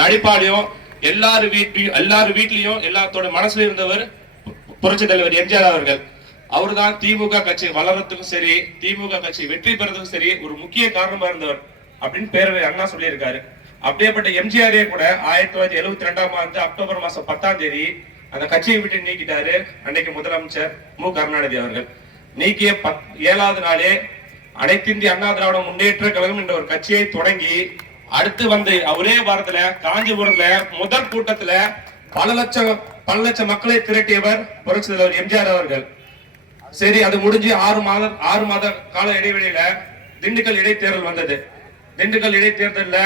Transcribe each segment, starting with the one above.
நடிப்பாளையும் எல்லாரும் வீட்லயும் எல்லாத்தோட மனசுல இருந்தவர் புரட்சி தலைவர் எம்ஜிஆர் அவர்கள். அவர்தான் திமுக கட்சி வளர்றதுக்கும் சரி, திமுக கட்சி வெற்றி பெறதுக்கும் சரி ஒரு முக்கிய காரணமா இருந்தவர் அப்படின்னு பேரவை அண்ணா சொல்லியிருக்காரு. அப்படியேப்பட்ட எம்ஜிஆரே கூட 1972ஆம் ஆண்டு அக்டோபர் மாசம் 10ஆம் தேதி அந்த கட்சியை விட்டு நீக்கிட்டாரு அன்னைக்கு முதலமைச்சர் மு கருணாநிதி அவர்கள். நீக்கிய 7வது நாளே அனைத்து இந்திய அண்ணா திராவிட முன்னேற்ற கழகம் என்ற ஒரு கட்சியை தொடங்கி அடுத்து வந்து ஒரே வாரத்துல காஞ்சிபுரத்துல முதல் கூட்டத்துல பல லட்சம் மக்களை திரட்டியவர் புரட்சி தலைவர் எம்ஜிஆர் அவர்கள். சரி, அது முடிஞ்சு 6 மாத கால இடைவெளியில திண்டுக்கல் இடைத்தேர்தல் வந்தது. திண்டுக்கல் இடைத்தேர்தல்ல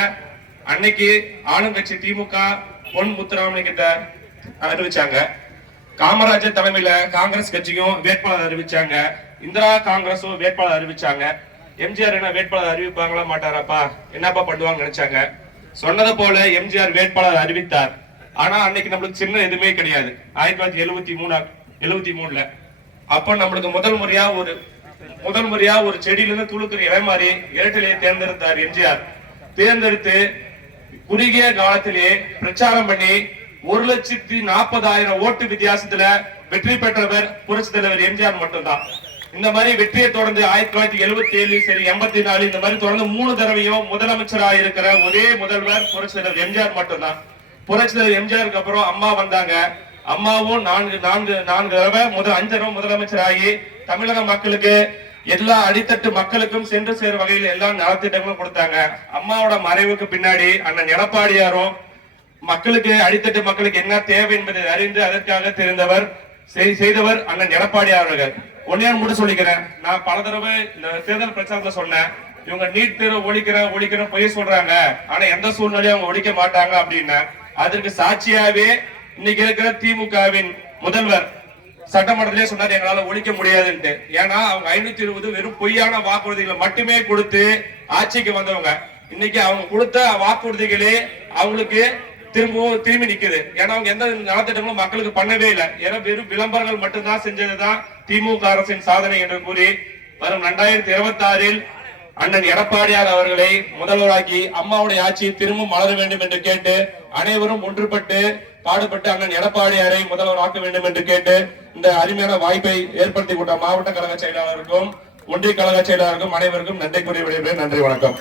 அன்னைக்கு ஆளுங்கட்சி திமுக பொன் முத்துராமலிங்கத்தை அறிவிச்சாங்க. காமராஜர் தலைமையில காங்கிரஸ் கட்சியும் வேட்பாளர் அறிவிச்சாங்க. இந்திரா காங்கிரஸும் வேட்பாளர் அறிவிச்சாங்க. எம்ஜிஆர் என்ன வேட்பாளர் அறிவிப்பாங்களா மாட்டாராப்பா, என்னப்பா பண்ணுவாங்க நினைச்சாங்க. சொன்னது போல எம்ஜிஆர் வேட்பாளர் அறிவித்தார். ஆனா அன்னைக்கு நம்மளுக்கு சின்ன எதுவுமே கிடையாது. 1973ல அப்ப நம்மளுக்கு முதல் முறையா ஒரு செடியில இருந்து துளுக்குற இலை மாதிரி இரட்டலையை தேர்ந்தெடுத்தார் எம்ஜிஆர். தேர்ந்தெடுத்து குறுகிய காலத்திலே பிரச்சாரம் பண்ணி 1,40,000 ஓட்டு வித்தியாசத்துல வெற்றி பெற்றவர் புரட்சி தலைவர் எம்ஜிஆர் மட்டும்தான். இந்த மாதிரி வெற்றியை தொடர்ந்து 1977 சரி 84 இந்த மாதிரி தொடர்ந்து 3 தடவையும் முதலமைச்சராக இருக்கிற ஒரே முதல்வர் புரட்சி தலைவர் எம்ஜிஆர் மட்டும்தான். புரட்சி தலைவர் எம்ஜிஆருக்கு அப்புறம் அம்மா வந்தாங்க. அம்மாவும் 5 தடவை முதலமைச்சராகி தமிழக மக்களுக்கு எல்லா அடித்தட்டு மக்களுக்கும் சென்று சேரும் வகையில் எல்லா நலத்திட்டங்களும் கொடுத்தாங்க. அம்மாவோட மறைவுக்கு பின்னாடி அண்ணன் எடப்பாடியாரும் மக்களுக்கு அடித்தட்டு மக்களுக்கு என்ன தேவை என்பதை அறிந்து அதற்காக செய்தவர் அண்ணன் எடப்பாடியார் அவர்கள். ஒன்னே மட்டும் சொல்லிக்கிறேன், நான் பல தடவை இந்த தேர்தல் பிரச்சாரத்துல சொன்னேன், இவங்க நீட் தேர்வு ஒழிக்கிறேன் பொய் சொல்றாங்க, ஆனா எந்த சூழ்நிலையும் அவங்க ஒழிக்க மாட்டாங்க அப்படின்னு. அதற்கு சாட்சியாவே இன்னைக்கு இருக்கிற திமுகவின் முதல்வர் சட்டமன்றத்திலே சொன்னார் எங்களால ஒழிக்க முடியாதுன்ட்டு. ஏன்னா அவங்க 520 வெறும் பொய்யான வாக்குறுதிகளை மட்டுமே கொடுத்து ஆட்சிக்கு வந்தவங்க. இன்னைக்கு அவங்க கொடுத்த வாக்குறுதிகளே அவங்களுக்கு திரும்பி நிக்குது. ஏன்னா அவங்க எந்த நலத்திட்டங்களும் மக்களுக்கு பண்ணவே இல்லை. ஏன்னா வெறும் விளம்பரங்கள் மட்டும்தான் செஞ்சதுதான் திமுக அரசின் சாதனை என்று கூறி வரும் 2026இல் அண்ணன் எடப்பாடியார் அவர்களை முதல்வராக்கி அம்மாவுடைய ஆட்சி திரும்ப மலர வேண்டும் என்று கேட்டு அனைவரும் ஒன்றுபட்டு பாடுபட்டு அண்ணன் எடப்பாடியாரை முதல்வராக்க வேண்டும் என்று கேட்டு இந்த அருமையான வாய்ப்பை ஏற்படுத்தி கொண்ட மாவட்ட கழக செயலாளருக்கும் ஒன்றிய கழக செயலாளருக்கும் அனைவருக்கும் நன்றி கூறி விடைபெறுகிறேன். நன்றி, வணக்கம்.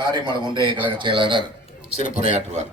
காரைமலை ஒன்றிய கழக செயலாளர் சிறப்புரையாற்றுவார்.